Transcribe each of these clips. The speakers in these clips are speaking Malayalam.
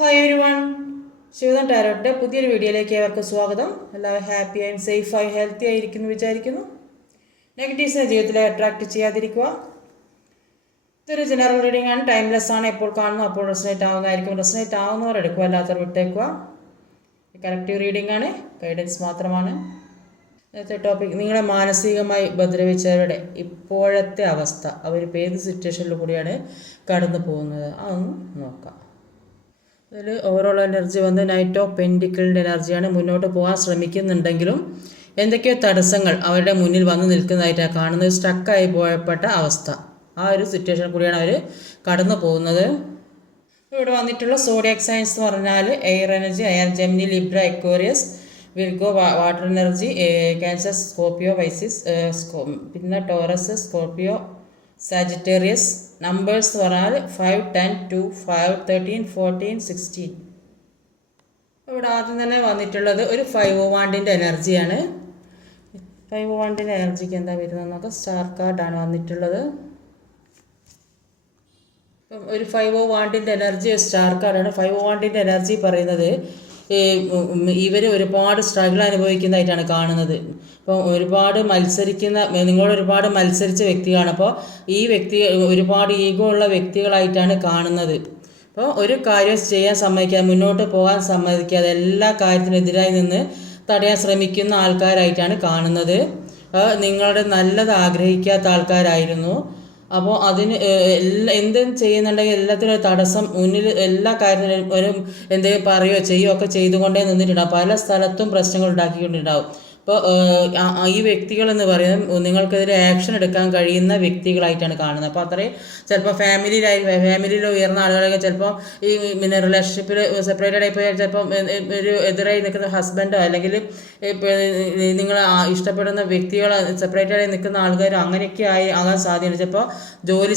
ഹായ് എവരിവൺ, ശിവദൻ ടാരോട്ടിൻ്റെ പുതിയൊരു വീഡിയോയിലേക്ക് ഏവർക്കും സ്വാഗതം. എല്ലാവരും ഹാപ്പി ആൻഡ് സേഫായി ഹെൽത്തി ആയിരിക്കുന്നു വിചാരിക്കുന്നു. നെഗറ്റീവ്സിനെ ജീവിതത്തിൽ അട്രാക്റ്റ് ചെയ്യാതിരിക്കുക. ഇതൊരു ജനറൽ റീഡിംഗ് ആണ്, ടൈംലെസ് ആണ്. എപ്പോൾ കാണുന്നു അപ്പോൾ റെസനേറ്റ് ആവുന്നതായിരിക്കും. റെസനേറ്റ് ആവുന്നവർ എടുക്കുക, അല്ലാത്തവർ വിട്ടേക്കുക. കറക്റ്റീവ് റീഡിംഗ് ആണ്, ഗൈഡൻസ് മാത്രമാണ്. ഇന്നത്തെ ടോപ്പിക് നിങ്ങളെ മാനസികമായി ഉപദ്രവിച്ചവരുടെ ഇപ്പോഴത്തെ അവസ്ഥ, അവരിപ്പോൾ ഏത് സിറ്റുവേഷനിൽ കൂടിയാണ് കടന്നു പോകുന്നത്, അതൊന്ന് നോക്കാം. അതിൽ ഓവറോൾ എനർജി വന്ന് നൈറ്റ് ഓഫ് പെൻഡിക്കിളിൻ്റെ എനർജിയാണ്. മുന്നോട്ട് പോകാൻ ശ്രമിക്കുന്നുണ്ടെങ്കിലും എന്തൊക്കെയോ തടസ്സങ്ങൾ അവരുടെ മുന്നിൽ വന്ന് നിൽക്കുന്നതായിട്ടാണ് കാണുന്നത്. സ്റ്റക്കായി പോയപ്പെട്ട അവസ്ഥ, ആ ഒരു സിറ്റുവേഷൻ കൂടിയാണ് അവർ കടന്നു പോകുന്നത്. ഇവിടെ വന്നിട്ടുള്ള സോഡിയാക് സയൻസ് എന്ന് പറഞ്ഞാൽ air energy, Aries, Gemini, Libra, Aquarius, Virgo, water energy, Cancer, Scorpio, Pisces, പിന്നെ ടോറസ്, സ്കോർപ്പിയോ, സാജിറ്റേറിയസ്. നമ്പേഴ്സ് എന്ന് പറഞ്ഞാൽ 5, 10, 2, 5, 13, 14, 16. ഇവിടെ ആദ്യം തന്നെ വന്നിട്ടുള്ളത് ഒരു 5 വാണ്ടിൻ്റെ എനർജിയാണ്. 5 വാണ്ടിൻ്റെ എനർജിക്ക് എന്താ വരുന്നത് നോക്കാം. സ്റ്റാർ കാർഡാണ് വന്നിട്ടുള്ളത്. ഇപ്പം ഒരു 5 വാണ്ടിൻ്റെ എനർജി സ്റ്റാർ കാർഡാണ്. 5 വാണ്ടിൻ്റെ എനർജി പറയുന്നത് ഇവർ ഒരുപാട് സ്ട്രഗിൾ അനുഭവിക്കുന്നതായിട്ടാണ് കാണുന്നത്. അപ്പോൾ ഒരുപാട് നിങ്ങളോട് ഒരുപാട് മത്സരിച്ച വ്യക്തിയാണ്. അപ്പോൾ ഈ വ്യക്തി ഒരുപാട് ഈഗോ ഉള്ള വ്യക്തികളായിട്ടാണ് കാണുന്നത്. അപ്പോൾ ഒരു കാര്യം ചെയ്യാൻ സമ്മതിക്കാതെ, മുന്നോട്ട് പോകാൻ സമ്മതിക്കാതെ, എല്ലാ കാര്യത്തിനെതിരായി നിന്ന് തടയാൻ ശ്രമിക്കുന്ന ആൾക്കാരായിട്ടാണ് കാണുന്നത്. നിങ്ങളുടെ നല്ലത് ആഗ്രഹിക്കാത്ത ആൾക്കാരായിരുന്നു. അപ്പോൾ അതിന് എന്തും ചെയ്യുന്നുണ്ടെങ്കിൽ എല്ലാത്തിനും ഒരു തടസ്സം മുന്നിൽ, എല്ലാ കാര്യത്തിനും ഒരു എന്തെങ്കിലും പറയുകയോ ചെയ്യുകയോ ഒക്കെ ചെയ്തുകൊണ്ടേ നിന്നിട്ടുണ്ടാവും. പല സ്ഥലത്തും പ്രശ്നങ്ങൾ ഉണ്ടാക്കിക്കൊണ്ടുണ്ടാവും. അപ്പോൾ ഈ വ്യക്തികളെന്ന് പറയുന്നത് നിങ്ങൾക്കെതിരെ ആക്ഷൻ എടുക്കാൻ കഴിയുന്ന വ്യക്തികളായിട്ടാണ് കാണുന്നത്. അപ്പോൾ അത്രയും ചിലപ്പോൾ ഫാമിലിയിൽ ഉയർന്ന ആളുകളൊക്കെ ചിലപ്പോൾ ഈ പിന്നെ റിലേഷൻഷിപ്പിൽ സെപ്പറേറ്റഡ് ആയിപ്പോയാൽ ചിലപ്പം ഒരു എതിരായി നിൽക്കുന്ന ഹസ്ബൻഡോ അല്ലെങ്കിൽ നിങ്ങൾ ഇഷ്ടപ്പെടുന്ന വ്യക്തികൾ സെപ്പറേറ്റഡ് ആയി നിൽക്കുന്ന ആൾക്കാരോ അങ്ങനെയൊക്കെ ആകാൻ സാധ്യതയുണ്ട്. ചിലപ്പോൾ ജോലി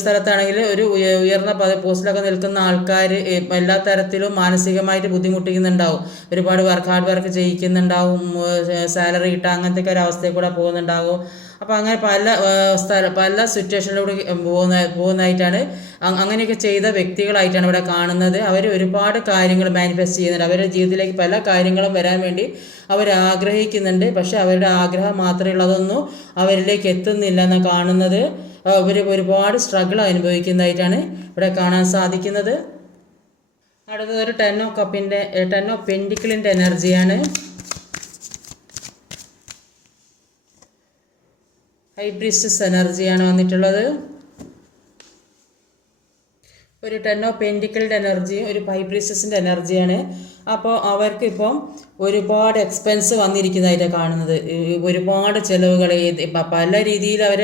സ്ഥലത്താണെങ്കിൽ ഒരു ഉയർന്ന പോസ്റ്റിലൊക്കെ നിൽക്കുന്ന ആൾക്കാർ എല്ലാ തരത്തിലും മാനസികമായിട്ട് ബുദ്ധിമുട്ടിക്കുന്നുണ്ടാവും. ഒരുപാട് ഹാർഡ് വർക്ക് ചെയ്യിക്കുന്നുണ്ടാവും, സാലറി കിട്ടുക അങ്ങനത്തെ ഒക്കെ ഒരു അവസ്ഥയിൽ കൂടെ പോകുന്നുണ്ടാകും. അപ്പോൾ അങ്ങനെ പല സിറ്റുവേഷനിലൂടെ പോകുന്നതായിട്ടാണ്, അങ്ങനെയൊക്കെ ചെയ്ത വ്യക്തികളായിട്ടാണ് ഇവിടെ കാണുന്നത്. അവർ ഒരുപാട് കാര്യങ്ങൾ മാനിഫെസ്റ്റ് ചെയ്യുന്നുണ്ട്. അവരുടെ ജീവിതത്തിലേക്ക് പല കാര്യങ്ങളും വരാൻ വേണ്ടി അവർ ആഗ്രഹിക്കുന്നുണ്ട്. പക്ഷെ അവരുടെ ആഗ്രഹം മാത്രമേ ഉള്ളൂ, അതൊന്നും അവരിലേക്ക് എത്തുന്നില്ല എന്നാണ് കാണുന്നത്. അവർ ഒരുപാട് സ്ട്രഗിൾ അനുഭവിക്കുന്നതായിട്ടാണ് ഇവിടെ കാണാൻ സാധിക്കുന്നത്. അടുത്തത് ഒരു 10 ഓഫ് പെൻഡിക്കിളിൻ്റെ എനർജിയാണ്. ഹൈ പ്രീസ്റ്റസ് എനർജിയാണ് വന്നിട്ടുള്ളത്. ഒരു 10 ഓഫ് പെൻഡിക്കിളിൻ്റെ എനർജിയും ഒരു ഹൈ പ്രീസ്റ്റസിൻ്റെ എനർജിയാണ്. അപ്പോൾ അവർക്കിപ്പം ഒരുപാട് എക്സ്പെൻസ് വന്നിരിക്കുന്നതായിട്ടാണ് കാണുന്നത്. ഒരുപാട് ചിലവുകൾ പല രീതിയിൽ അവർ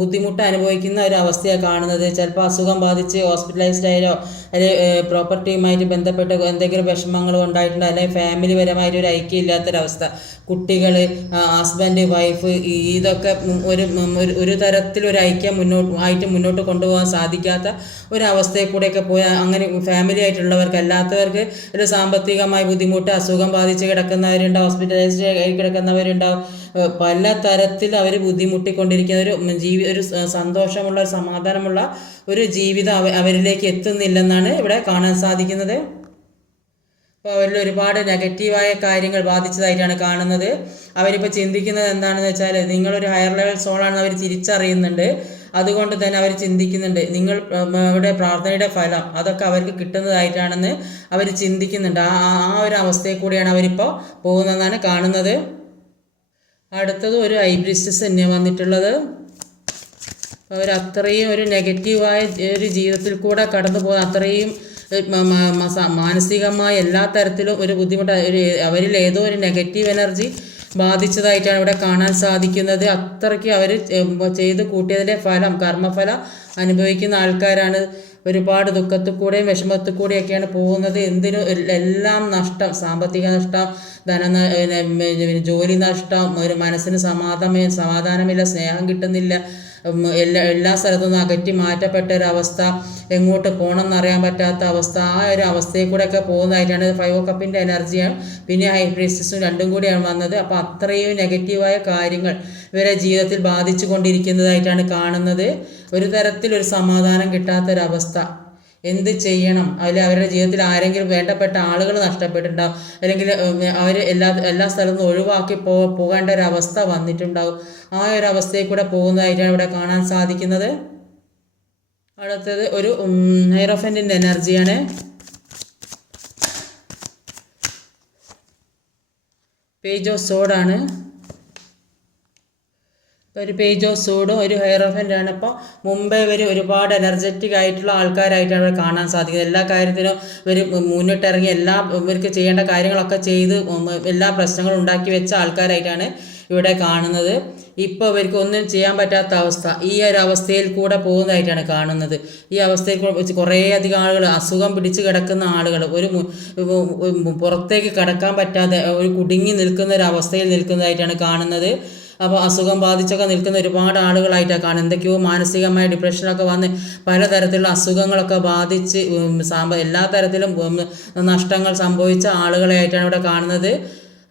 ബുദ്ധിമുട്ട് അനുഭവിക്കുന്ന ഒരു അവസ്ഥയാണ് കാണുന്നത്. ചിലപ്പോൾ അസുഖം ബാധിച്ച് ഹോസ്പിറ്റലൈസ്ഡ് ആയാലോ, അല്ലെങ്കിൽ പ്രോപ്പർട്ടിയുമായിട്ട് ബന്ധപ്പെട്ട് എന്തെങ്കിലും വിഷമങ്ങൾ ഉണ്ടായിട്ടുണ്ട്, അല്ലെങ്കിൽ ഫാമിലി പരമായിട്ട് ഒരു ഐക്യം ഇല്ലാത്തൊരവസ്ഥ, കുട്ടികൾ, ഹസ്ബൻഡ്, വൈഫ്, ഇതൊക്കെ ഒരു തരത്തിലൊരു ഐക്യം മുന്നോട്ട് കൊണ്ടുപോകാൻ സാധിക്കാത്ത ഒരവസ്ഥയിൽ കൂടെയൊക്കെ പോയാൽ, അങ്ങനെ ഫാമിലി ആയിട്ടുള്ളവർക്ക്, അല്ലാത്തവർക്ക് ഒരു സാമ്പത്തികമായി ബുദ്ധിമുട്ട്, അസുഖം ബാധിച്ച് കിടക്കുന്നവരുണ്ടാവും, ഹോസ്പിറ്റലൈസ്ഡ് ആയി കിടക്കുന്നവരുണ്ടാവും. പല തരത്തിൽ അവർ ബുദ്ധിമുട്ടിക്കൊണ്ടിരിക്കുന്ന ഒരു സന്തോഷമുള്ള, ഒരു സമാധാനമുള്ള ഒരു ജീവിതം അവരിലേക്ക് എത്തുന്നില്ലെന്നാണ് ഇവിടെ കാണാൻ സാധിക്കുന്നത്. അപ്പോൾ അവരിൽ ഒരുപാട് നെഗറ്റീവായ കാര്യങ്ങൾ ബാധിച്ചതായിട്ടാണ് കാണുന്നത്. അവരിപ്പോൾ ചിന്തിക്കുന്നത് എന്താണെന്ന് വെച്ചാൽ നിങ്ങളൊരു ഹയർ ലെവൽ സോളാണെന്ന് അവർ തിരിച്ചറിയുന്നുണ്ട്. അതുകൊണ്ട് തന്നെ അവർ ചിന്തിക്കുന്നുണ്ട് നിങ്ങളുടെ പ്രാർത്ഥനയുടെ ഫലം അതൊക്കെ അവർക്ക് കിട്ടുന്നതായിട്ടാണെന്ന് അവർ ചിന്തിക്കുന്നുണ്ട്. ആ ഒരു അവസ്ഥയിൽ കൂടിയാണ് അവരിപ്പോൾ പോകുന്നതെന്നാണ് കാണുന്നത്. അടുത്തത് ഒരു ഹൈ പ്രീസ്റ്റസ് തന്നെ വന്നിട്ടുള്ളത്. അവർ അത്രയും ഒരു നെഗറ്റീവായ ഒരു ജീവിതത്തിൽ കൂടെ കടന്നു പോകുന്ന, അത്രയും മാനസികമായ എല്ലാ തരത്തിലും ഒരു ബുദ്ധിമുട്ട്, അവരിൽ ഏതോ ഒരു നെഗറ്റീവ് എനർജി ബാധിച്ചതായിട്ടാണ് ഇവിടെ കാണാൻ സാധിക്കുന്നത്. അത്രയ്ക്ക് അവർ ചെയ്ത് കൂട്ടിയതിൻ്റെ ഫലം, കർമ്മഫലം അനുഭവിക്കുന്ന ആൾക്കാരാണ്. ഒരുപാട് ദുഃഖത്തിൽ കൂടെയും വിഷമത്തിൽ കൂടെയൊക്കെയാണ് പോകുന്നത്. എല്ലാം നഷ്ടം, സാമ്പത്തിക നഷ്ടം, ജോലി നഷ്ടം, ഒരു മനസ്സിന് സമാധാനമില്ല, സ്നേഹം കിട്ടുന്നില്ല, എല്ലാ സ്ഥലത്തു നിന്നും അകറ്റി മാറ്റപ്പെട്ട ഒരവസ്ഥ, എങ്ങോട്ട് പോകണം എന്നറിയാൻ പറ്റാത്ത അവസ്ഥ, ആ ഒരു അവസ്ഥയിൽ കൂടെയൊക്കെ പോകുന്നതായിട്ടാണ്. 5 ഓഫ് കപ്പിൻ്റെ എനർജിയാണ്, പിന്നെ ഹൈ പ്രീസ്റ്റസും രണ്ടും കൂടിയാണ് വന്നത്. അപ്പോൾ അത്രയും നെഗറ്റീവായ കാര്യങ്ങൾ ഇവരെ ജീവിതത്തിൽ ബാധിച്ചു കൊണ്ടിരിക്കുന്നതായിട്ടാണ് കാണുന്നത്. ഒരു തരത്തിലൊരു സമാധാനം കിട്ടാത്തൊരവസ്ഥ, എന്ത് ചെയ്യണം, അതിൽ അവരുടെ ജീവിതത്തിൽ ആരെങ്കിലും വേണ്ടപ്പെട്ട ആളുകൾ നഷ്ടപ്പെട്ടിട്ടുണ്ടാവും, അല്ലെങ്കിൽ അവർ എല്ലാ സ്ഥലത്തും ഒഴിവാക്കി പോകേണ്ട ഒരു അവസ്ഥ വന്നിട്ടുണ്ടാവും. ആ ഒരു അവസ്ഥയിൽ കൂടെ പോകുന്നതായിട്ടാണ് ഇവിടെ കാണാൻ സാധിക്കുന്നത്. അടുത്തത് ഒരു ഹൈറോഫൻറ്റിൻ്റെ എനർജിയാണ്. പേജ് ഓഫ് സോഡാണ്. ഒരു പേജ് ഓഫ് സോഡും ഒരു ഹൈറോഫൻ്റ് ആണ്. അപ്പോൾ മുമ്പേ ഇവർ ഒരുപാട് എനർജറ്റിക് ആയിട്ടുള്ള ആൾക്കാരായിട്ടാണ് ഇവിടെ കാണാൻ സാധിക്കുന്നത്. എല്ലാ കാര്യത്തിനും ഇവർ മുന്നിട്ടിറങ്ങി ഇവർക്ക് ചെയ്യേണ്ട കാര്യങ്ങളൊക്കെ ചെയ്ത് എല്ലാ പ്രശ്നങ്ങളും ഉണ്ടാക്കി വെച്ച ആൾക്കാരായിട്ടാണ് ഇവിടെ കാണുന്നത്. ഇപ്പോൾ ഇവർക്ക് ഒന്നും ചെയ്യാൻ പറ്റാത്ത അവസ്ഥ, ഈ ഒരു അവസ്ഥയിൽ കൂടെ പോകുന്നതായിട്ടാണ് കാണുന്നത്. ഈ അവസ്ഥയിൽ കുറേ അധികം ആളുകൾ, അസുഖം പിടിച്ച് കിടക്കുന്ന ആളുകൾ, പുറത്തേക്ക് കടക്കാൻ പറ്റാതെ ഒരു കുടുങ്ങി നിൽക്കുന്ന ഒരു അവസ്ഥയിൽ നിൽക്കുന്നതായിട്ടാണ് കാണുന്നത്. അപ്പോൾ അസുഖം ബാധിച്ചൊക്കെ നിൽക്കുന്ന ഒരുപാട് ആളുകളായിട്ടാണ് കാണുന്നത്. എന്തൊക്കെയോ മാനസികമായ ഡിപ്രഷനൊക്കെ വന്ന് പലതരത്തിലുള്ള അസുഖങ്ങളൊക്കെ ബാധിച്ച് എല്ലാ തരത്തിലും നഷ്ടങ്ങൾ സംഭവിച്ച ആളുകളെയായിട്ടാണ് ഇവിടെ കാണുന്നത്.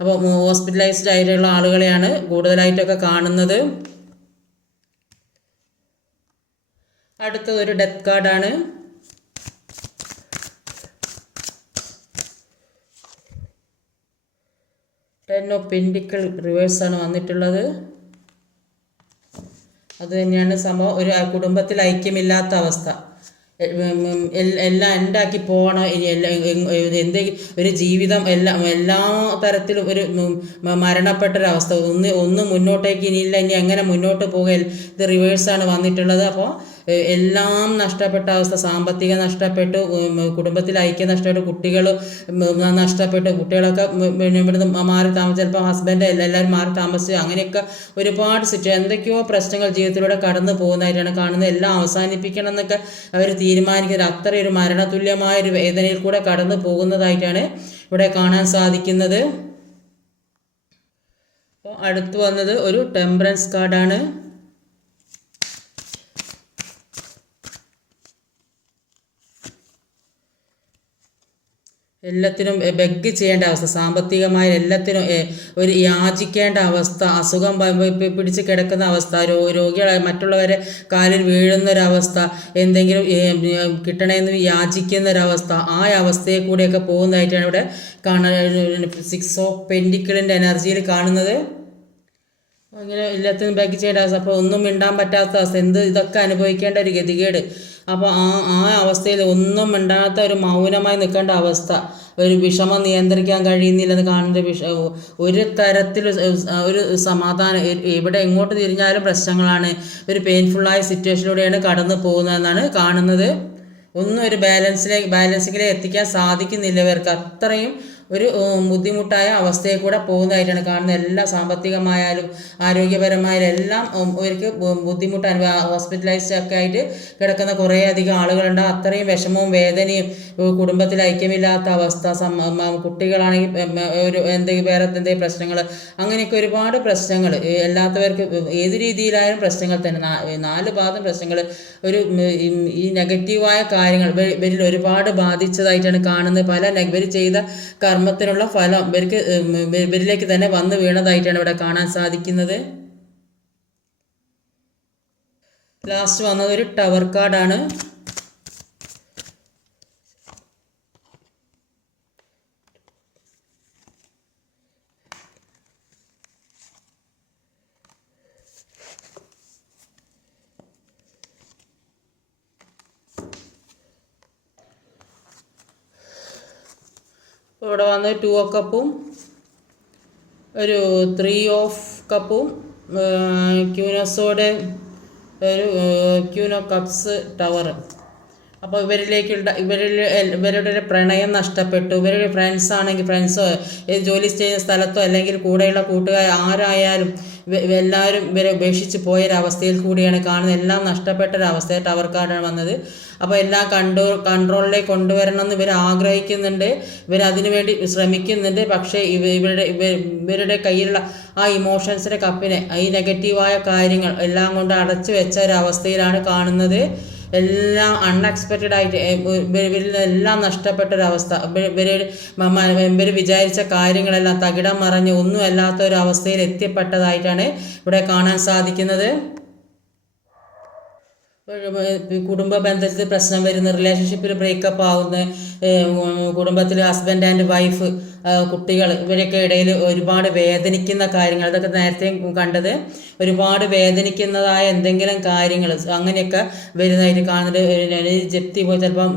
അപ്പോൾ ഹോസ്പിറ്റലൈസ്ഡ് ആയിട്ടുള്ള ആളുകളെയാണ് കൂടുതലായിട്ടൊക്കെ കാണുന്നത്. അടുത്തത് ഒരു ഡെത്ത് കാർഡാണ്. ടെൻ ഓഫ് പെൻഡിക്കിൾ റിവേഴ്സാണ് വന്നിട്ടുള്ളത്. അത് തന്നെയാണ് സംഭവം. ഒരു കുടുംബത്തിൽ ഐക്യമില്ലാത്ത അവസ്ഥ, എല്ലാം ഉണ്ടാക്കി പോകണം, ഇനി എന്തെങ്കിലും ഒരു ജീവിതം എല്ലാ തരത്തിലും ഒരു മരണപ്പെട്ടൊരവസ്ഥ, ഒന്നും മുന്നോട്ടേക്ക് ഇനിയില്ല, ഇനി എങ്ങനെ മുന്നോട്ട് പോകൽ, ഇത് റിവേഴ്സാണ് വന്നിട്ടുള്ളത്. അപ്പോൾ എല്ലാം നഷ്ടപ്പെട്ട അവസ്ഥ, സാമ്പത്തികം നഷ്ടപ്പെട്ടു, കുടുംബത്തിൽ ഐക്യം നഷ്ടപ്പെട്ടു, കുട്ടികൾ നഷ്ടപ്പെട്ടു, കുട്ടികളൊക്കെ ഇവിടുന്ന് മാറി താമസിച്ചു, ചിലപ്പോൾ ഹസ്ബൻഡ് എല്ലാവരും മാറി താമസിച്ചു, അങ്ങനെയൊക്കെ ഒരുപാട് എന്തൊക്കെയോ പ്രശ്നങ്ങൾ ജീവിതത്തിലൂടെ കടന്നു പോകുന്നതായിട്ടാണ് കാണുന്നത്. എല്ലാം അവസാനിപ്പിക്കണം എന്നൊക്കെ അവർ തീരുമാനിക്കുന്നത്, അത്രയൊരു മരണതുല്യമായൊരു വേദനയിൽ കൂടെ കടന്നു പോകുന്നതായിട്ടാണ് ഇവിടെ കാണാൻ സാധിക്കുന്നത്. അപ്പോൾ അടുത്ത് വന്നത് ഒരു ടെമ്പറൻസ് കാർഡാണ്. എല്ലാത്തിനും ബെഗ് ചെയ്യേണ്ട അവസ്ഥ, സാമ്പത്തികമായ എല്ലാത്തിനും ഒരു യാചിക്കേണ്ട അവസ്ഥ, അസുഖം പിടിച്ച് കിടക്കുന്ന അവസ്ഥ, രോഗികളെ മറ്റുള്ളവരെ കാലിൽ വീഴുന്നൊരവസ്ഥ, എന്തെങ്കിലും കിട്ടണമെന്ന് യാചിക്കുന്നൊരവസ്ഥ, ആ അവസ്ഥയെ കൂടെയൊക്കെ പോകുന്നതായിട്ടാണ് ഇവിടെ കാണാൻ 6 ഓഫ് പെൻഡിക്കിളിൻ്റെ എനർജിയിൽ കാണുന്നത്. അങ്ങനെ എല്ലാത്തിനും ബെഗ് ചെയ്യേണ്ട അവസ്ഥ, അപ്പോൾ ഒന്നും മിണ്ടാൻ പറ്റാത്ത അവസ്ഥ, ഇതൊക്കെ അനുഭവിക്കേണ്ട ഒരു ഗതികേട്. അപ്പോൾ ആ അവസ്ഥയിൽ ഒന്നും മിണ്ടാത്ത ഒരു മൗനമായി നിൽക്കേണ്ട അവസ്ഥ, ഒരു വിഷമം നിയന്ത്രിക്കാൻ കഴിയുന്നില്ലെന്ന് കാണുന്നത്. ഒരു തരത്തിൽ ഒരു സമാധാനം, ഇവിടെ എങ്ങോട്ട് തിരിഞ്ഞാലും പ്രശ്നങ്ങളാണ്, ഒരു പെയിൻഫുള്ളായ സിറ്റുവേഷനിലൂടെയാണ് കടന്നു പോകുന്നതെന്നാണ് കാണുന്നത്. ഒന്നും ഒരു ബാലൻസിങ്ങിലേക്ക് എത്തിക്കാൻ സാധിക്കുന്നില്ല ഇവർക്ക്, അത്രയും ഒരു ബുദ്ധിമുട്ടായ അവസ്ഥയെ കൂടെ പോകുന്നതായിട്ടാണ് കാണുന്നത്. എല്ലാ സാമ്പത്തികമായാലും ആരോഗ്യപരമായാലും എല്ലാം ഇവർക്ക് ബുദ്ധിമുട്ടാണ്. ഹോസ്പിറ്റലൈസ്ഡ് ഒക്കെ ആയിട്ട് കിടക്കുന്ന കുറേ അധികം ആളുകളുണ്ട്. അത്രയും വിഷമവും വേദനയും, കുടുംബത്തിൽ ഐക്യമില്ലാത്ത അവസ്ഥ, കുട്ടികളാണെങ്കിൽ വേറെ എന്തെങ്കിലും പ്രശ്നങ്ങൾ, അങ്ങനെയൊക്കെ ഒരുപാട് പ്രശ്നങ്ങൾ, എല്ലാത്തവർക്ക് ഏത് രീതിയിലായാലും പ്രശ്നങ്ങൾ തന്നെ, 4 ഭാഗം പ്രശ്നങ്ങൾ, ഒരു ഈ നെഗറ്റീവായ കാര്യങ്ങൾ ഇവരിൽ ഒരുപാട് ബാധിച്ചതായിട്ടാണ് കാണുന്നത്. ഇവർ ചെയ്ത കർമ്മത്തിനുള്ള ഫലം ഇവരിലേക്ക് തന്നെ വന്നു വീണതായിട്ടാണ് ഇവിടെ കാണാൻ സാധിക്കുന്നത്. ലാസ്റ്റ് വന്നത് ഒരു ടവർ കാർഡാണ്. ഇവിടെ വന്ന് 2 ഓഫ് കപ്പും ഒരു 3 ഓഫ് കപ്പും ക്യൂനോസോടെ ഒരു ക്യൂനോ കപ്സ് ടവർ. അപ്പോൾ ഇവരുടെ പ്രണയം നഷ്ടപ്പെട്ടു. ഇവരുടെ ഫ്രണ്ട്സ് ആണെങ്കിൽ ഫ്രണ്ട്സോ, ജോലി ചെയ്യുന്ന സ്ഥലത്തോ അല്ലെങ്കിൽ കൂടെയുള്ള കൂട്ടുകാർ ആരായാലും എല്ലാവരും ഇവരെ ഉപേക്ഷിച്ച് പോയൊരവസ്ഥയിൽ കൂടിയാണ് കാണുന്നത്. എല്ലാം നഷ്ടപ്പെട്ടൊരവസ്ഥ ടവർ കാർഡാണ് വന്നത്. അപ്പോൾ എല്ലാം കൺട്രോളിലേക്ക് കൊണ്ടുവരണമെന്ന് ഇവർ ആഗ്രഹിക്കുന്നുണ്ട്, ഇവരതിനു വേണ്ടി ശ്രമിക്കുന്നുണ്ട്. പക്ഷേ ഇവരുടെ കയ്യിലുള്ള ആ ഇമോഷൻസിൻ്റെ കപ്പിനെ, ഈ നെഗറ്റീവായ കാര്യങ്ങൾ എല്ലാം കൊണ്ട് അടച്ചു വെച്ച ഒരവസ്ഥയിലാണ് കാണുന്നത്. എല്ലാം അൺഎക്സ്പെക്റ്റഡ് ആയിട്ട് ഇവരിൽ എല്ലാം നഷ്ടപ്പെട്ടൊരവസ്ഥ, ഇവർ വിചാരിച്ച കാര്യങ്ങളെല്ലാം തകിടം മറിഞ്ഞ് ഒന്നുമല്ലാത്ത ഒരു അവസ്ഥയിൽ എത്തിപ്പെട്ടതായിട്ടാണ് ഇവിടെ കാണാൻ സാധിക്കുന്നത്. കുടുംബ ബന്ധത്തിൽ പ്രശ്നം വരുന്ന, റിലേഷൻഷിപ്പിൽ ബ്രേക്കപ്പ് ആവുന്ന, കുടുംബത്തിൽ ഹസ്ബൻഡ് ആൻഡ് വൈഫ്, കുട്ടികൾ, ഇവരൊക്കെ ഇടയിൽ ഒരുപാട് വേദനിക്കുന്ന കാര്യങ്ങൾ, അതൊക്കെ നേരത്തെ കണ്ടത്. ഒരുപാട് വേദനിക്കുന്നതായ എന്തെങ്കിലും കാര്യങ്ങൾ അങ്ങനെയൊക്കെ വരുന്നതായിട്ട് കാണുന്നത്. ജപ്തി പോലെ ചിലപ്പം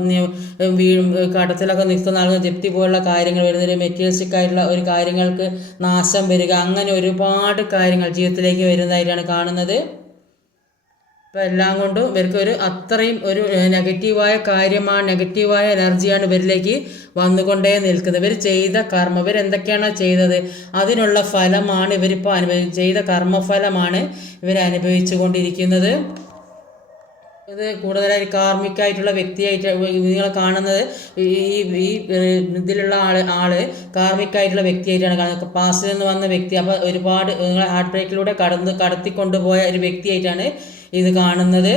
കടത്തിലൊക്കെ നിൽക്കുന്ന ആളുകൾ ജപ്തി പോലുള്ള കാര്യങ്ങൾ വരുന്നത്, മെറ്റീരിയലിസ്റ്റിക് ആയിട്ടുള്ള ഒരു കാര്യങ്ങൾക്ക് നാശം വരിക, അങ്ങനെ ഒരുപാട് കാര്യങ്ങൾ ജീവിതത്തിലേക്ക് വരുന്നതായിട്ടാണ് കാണുന്നത്. അപ്പോൾ എല്ലാം കൊണ്ടും ഇവർക്ക് അത്രയും ഒരു നെഗറ്റീവായ കാര്യമാണ്, നെഗറ്റീവായ എനർജിയാണ് ഇവരിലേക്ക് വന്നുകൊണ്ടേ നിൽക്കുന്നത്. ഇവർ ചെയ്ത കർമ്മം, ഇവരെന്തൊക്കെയാണോ ചെയ്തത് അതിനുള്ള ഫലമാണ് ഇവരിപ്പോൾ ചെയ്ത കർമ്മഫലമാണ് ഇവരനുഭവിച്ചു കൊണ്ടിരിക്കുന്നത്. ഇത് കൂടുതലായി കാർമികമായിട്ടുള്ള വ്യക്തിയായിട്ട് നിങ്ങൾ കാണുന്നത്. ഈ ഇതിലുള്ള ആള് കാർമികമായിട്ടുള്ള വ്യക്തിയായിട്ടാണ് കാണുന്നത്. പാസ്റ്റിൽ നിന്ന് വന്ന വ്യക്തി. അപ്പോൾ ഒരുപാട് നിങ്ങളെ ഹാർട്ട് ബ്രേക്കിലൂടെ കടത്തിക്കൊണ്ടുപോയ ഒരു വ്യക്തിയായിട്ടാണ് ഇത് കാണുന്നത്.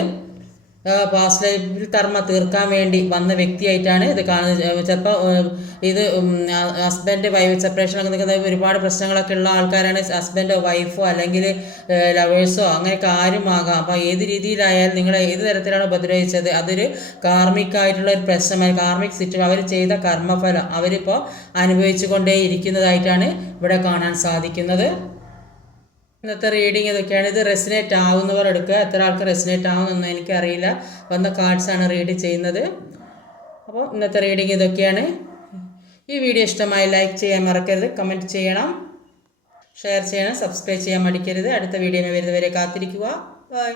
പാസ്റ്റ് ലൈഫിൽ കർമ്മ തീർക്കാൻ വേണ്ടി വന്ന വ്യക്തിയായിട്ടാണ് ഇത് കാണുന്നത്. ചിലപ്പോൾ ഇത് ഹസ്ബൻഡ് വൈഫ് സെപ്പറേഷനൊക്കെ നിൽക്കുന്ന ഒരുപാട് പ്രശ്നങ്ങളൊക്കെ ഉള്ള ആൾക്കാരാണ്. ഹസ്ബൻഡോ വൈഫോ അല്ലെങ്കിൽ ലവേഴ്സോ അങ്ങനെയൊക്കെ ആരുമാകാം. അപ്പോൾ ഏത് രീതിയിലായാലും നിങ്ങളെ ഏത് തരത്തിലാണ് ഉപദ്രവിച്ചത് അതൊരു കാർമികമായിട്ടുള്ള ഒരു പ്രശ്നമായി, കാർമിക് സിറ്റുവേഷൻ, അവർ ചെയ്ത കർമ്മഫലം അവരിപ്പോൾ അനുഭവിച്ചു കൊണ്ടേ ഇരിക്കുന്നതായിട്ടാണ് ഇവിടെ കാണാൻ സാധിക്കുന്നത്. ഇന്നത്തെ റീഡിങ് ഇതൊക്കെയാണ്. ഇത് റെസിനേറ്റ് ആവുന്നവർ എടുക്കുക. എത്ര ആൾക്ക് റെസിനേറ്റ് ആവുമെന്നൊന്നും എനിക്കറിയില്ല. വന്ന കാർഡ്സാണ് റീഡ് ചെയ്യുന്നത്. അപ്പോൾ ഇന്നത്തെ റീഡിങ് ഇതൊക്കെയാണ്. ഈ വീഡിയോ ഇഷ്ടമായി ലൈക്ക് ചെയ്യാൻ മറക്കരുത്, കമൻറ്റ് ചെയ്യണം, ഷെയർ ചെയ്യണം, സബ്സ്ക്രൈബ് ചെയ്യാൻ മടിക്കരുത്. അടുത്ത വീഡിയോ വരുന്നവരെ കാത്തിരിക്കുക. ബൈ.